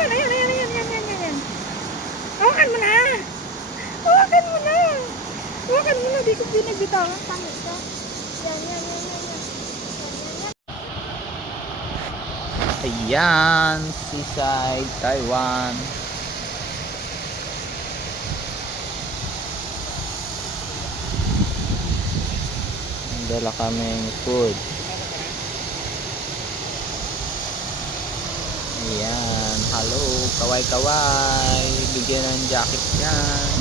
Ayan, ayan, ayan, ayan, ayan, ayan, ayan. Hawakan mo na. Hawakan mo na. Hawakan mo na. Di ko binabitawan. Pangit ka. Yan, yan, yan, yan, yan. Ayan, seaside, Taiwan. Dala kaming food. Ayan, hello, kaway-kaway. Bigyan ng jacket yan.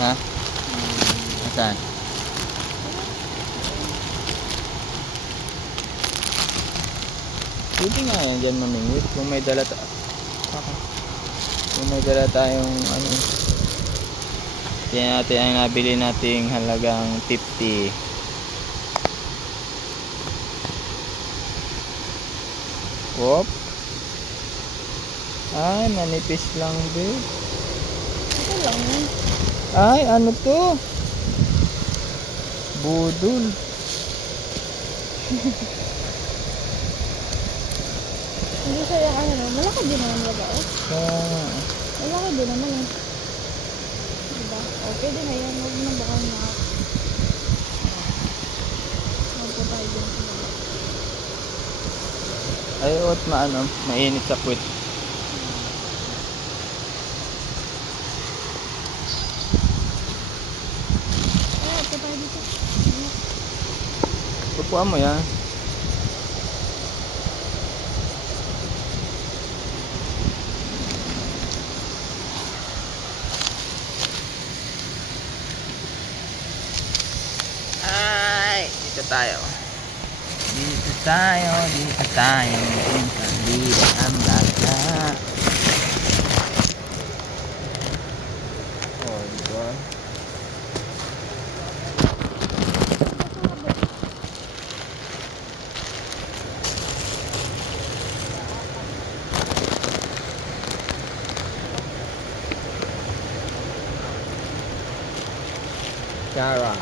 Ha? Saan? Pwede nga yan dyan mamingwit. Kung may dala tayong ano. Yan natin ang nabili nating halagang 50. Whoop. Ay, manipis lang babe. Ito lang yan. Ay, ano to? Budol. Hindi siya ano. Malaki din naman baga. Malaki din naman eh. Diba? Okay din na yan. Huwag na baka na. Huwag po tayo din sa baba. Ay, ot maano, mainit sa puwit. Ay, po tayo dito. Pupuan mo yan. Ay, dito tayo. Dito tayo. Dito ang bata. Oh, diba? Sarah.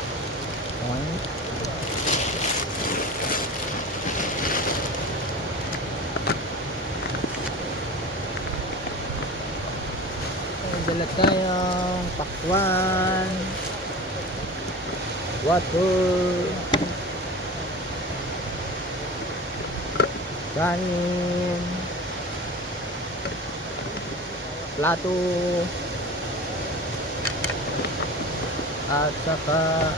Dala tayong pakwan, water, kanin, plato, at saka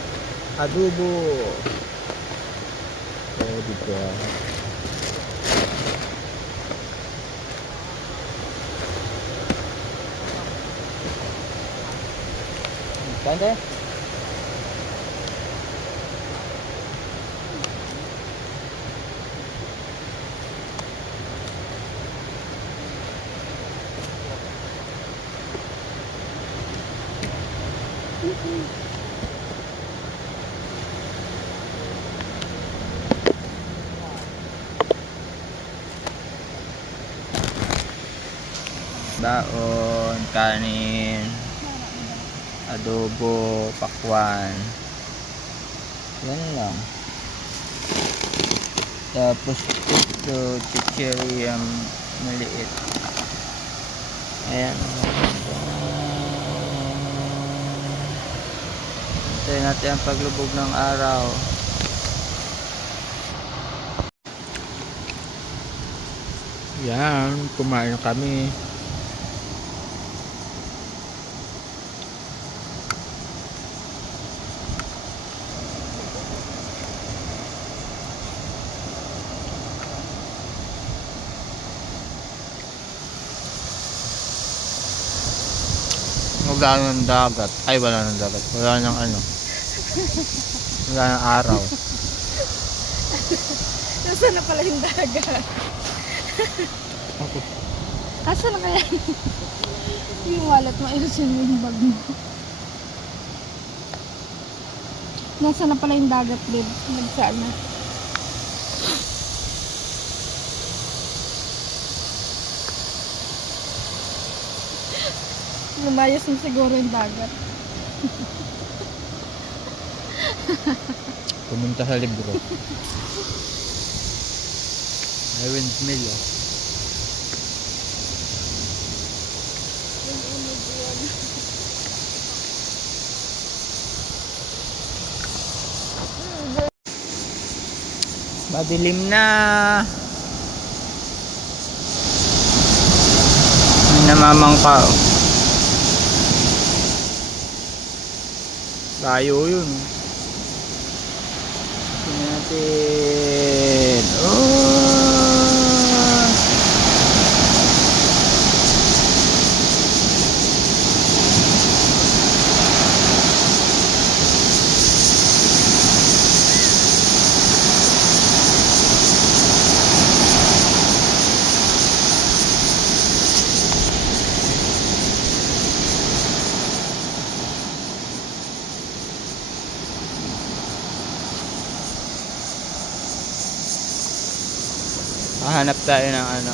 adobo. Oh, dito. Kante? Baon, kanin, adobo, pakwan. Yan lang. Tapos ito, chichirya maliit. Ayan. Hintayin natin ang paglubog ng araw. Yan, kumain kami. Wala ng dagat. Ay, wala ng dagat. Wala ng ano. Wala ng araw. Nasaan na pala yung dagat? Asa na kaya? Yung wallet mo, ayusin mo yung bag mo. Nasaan na pala yung dagat, babe? Nagsaan na. Lumayas mo siguro yung dagat. Pumunta sa libro. May windmill oh. Yung image yun. Madilim na. May namamangka oh. Layo yun. Tingnan natin. Oh! Hahanap tayo ng ano.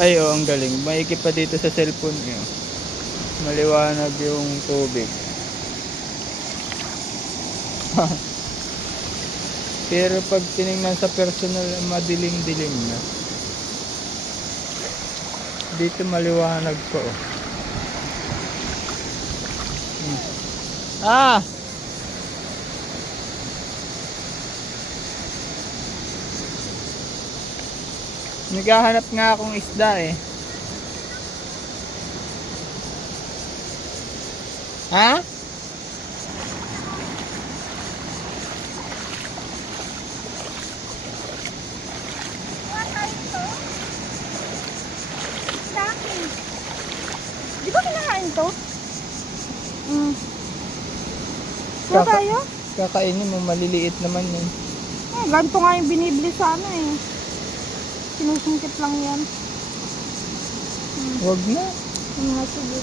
Ay, oh, ang galing. Maigi pa dito sa cellphone nyo. Maliwanag yung tubig. Pero pag tinignan sa personal, madilim-dilim na. Dito maliwanag pa, oh. Ah! Naghahanap nga akong isda eh. Ha? Kuha tayo ito. Dami. Di ba kinakain to? Kuha Kaka- tayo? Kakainin mo, maliliit naman yun. Ganito nga yung binibili sa ano eh. Sinusungkit lang yan. Huwag na. Yung nga sige.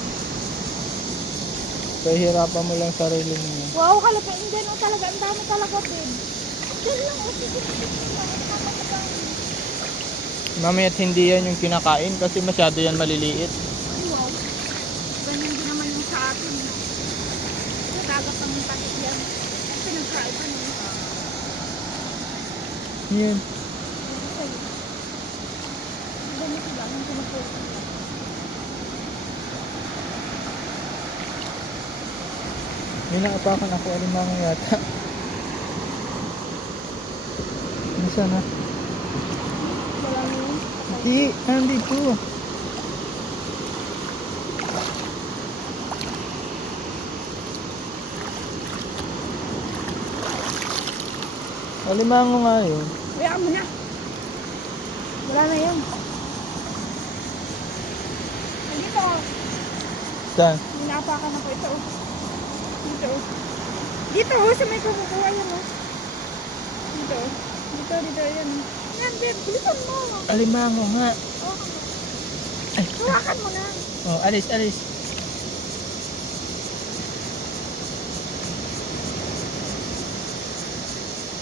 Pahirapan mo lang sarili mo. Wow, kalapin din o talaga. Ang dami talaga, babe. Diyan lang o sige. Mamaya't hindi yan yung kinakain kasi masyado yan maliliit. Ay, wow. Ganyan din naman yung sa atin. No? Sa dagat ang takip yan. At pinagkaiba nyo. Yan. Ganito lang yung pinapulot nila. May naapakan ako, alimango yata. Nasaan na? Wala na yun. Hindi, nandito. Alimango nga yun. Kaya mo na. Wala na yun. Nandito ako. Saan? Ninapakan ako ito. Dito. Dito oh, sa may kumukuha yan oh. Dito. Dito, yan. Yan, babe, bilisan mo. Alimango nga. Oh. Ay. Hawakan mo na. Oh, alis, alis.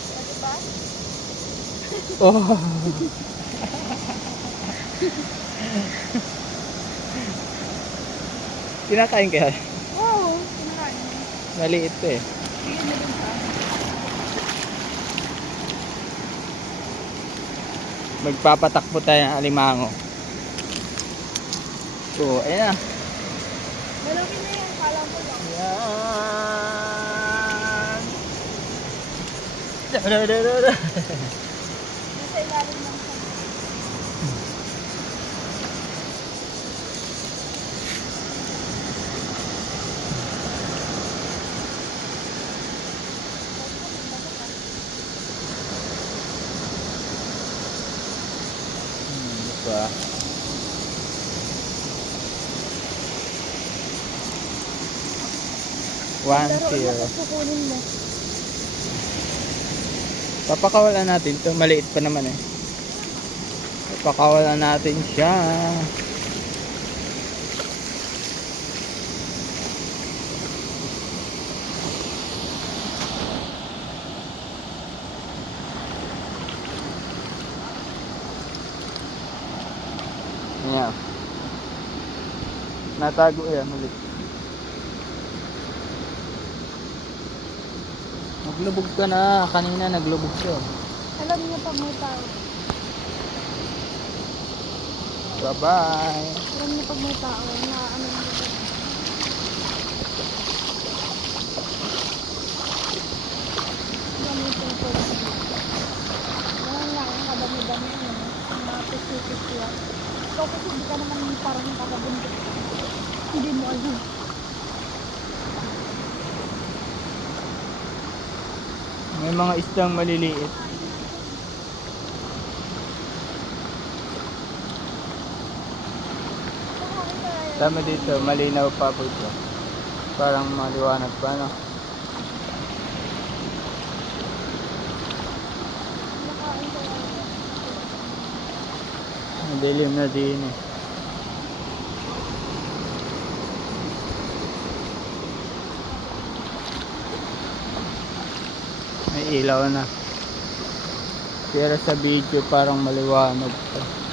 Pwede ba? Oh. Kinakain kaya? Oo, kinakain mo. Maliit to eh. Bigyan mo dun sa Magpapatakbo tayo ng alimango. So, ayan na. malaki na yan, kala ko lang. Yan. Da-da-da-da-da. Nasa ilalim ng sa. Diba? One, Pero zero. ano kukunin mo? Papakawalan natin to. Maliit pa naman eh. Papakawalan natin siya. Ayan. Natago yan ulit. Naglubog ka na. Kanina naglubog ka. Alam niyo pag may tao. Bye-bye. Alam niyo pag may tao na ano yung lugar. Gamitin ko. Ngayon lang, ang kadami-dami ano. Ang mga pisipis yan. So kasi hindi ka naman parang kakabundok. Hindi mo alam. May mga isdang maliliit. Tama dito, malinaw pa po ito. Parang maliwanag pa, no? Nakain ko yan. Madilim na din eh. May ilaw na. Pero sa video parang maliwanag pa.